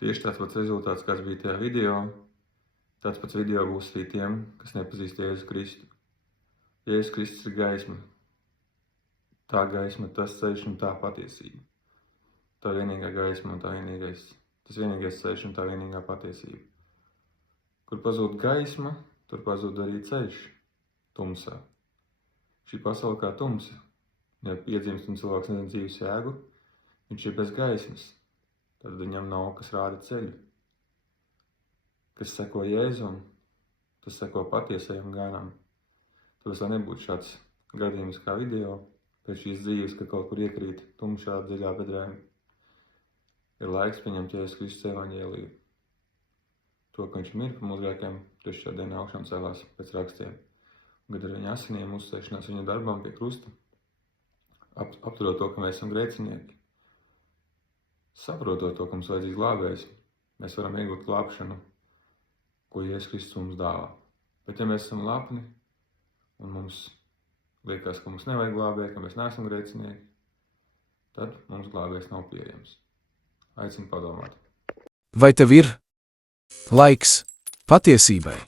Tieši tāds pats rezultāts, kāds bija tajā video, tāds pats video būs arī tiem, kas nepazīst Jēzu Kristu. Jēzus Kristus ir gaisma. Tā gaisma, tas ceļš un tā patiesība. Tā vienīgā gaisma un tas vienīgais ceļš un tā vienīgā patiesība. Kur pazūd gaisma, tur pazūd arī ceļš tumsā. Šī pasaule kā tumsa. Ja piedzimst un cilvēks nezin dzīves jēgu, viņš ir bez gaismas. Tad viņam nav, kas rāda ceļu. Kas seko Jēzum, tas seko patiesajam ganam. Tas var nebūt šāds gadījums kā video, pēc šīs dzīves, ka kaut kur iekrīt tumšā dziļā bedrē. Ir laiks pieņemt Jēzus Kristus evaņģēliju. To, ka viņš mir par mūsu grēkiem, trešajā dienā augšām celās pēc rakstiem. Un kad ar viņa asinīm uzsēšanās viņa darbām pie krusta, apturot to, ka mēs esam grēcinieki, saprotot to, ka mums vajadzīgs glābējs, mēs varam iegūt glābšanu, ko Jēzus Kristus mums dāvā. Bet ja mēs esam lapni, un mums liekas, ka mums nevajag glābēju, ka mēs neesam grēcinieki, tad mums glābējs nav pieejams. Aicinu padomāt. Vai tev ir laiks patiesībai?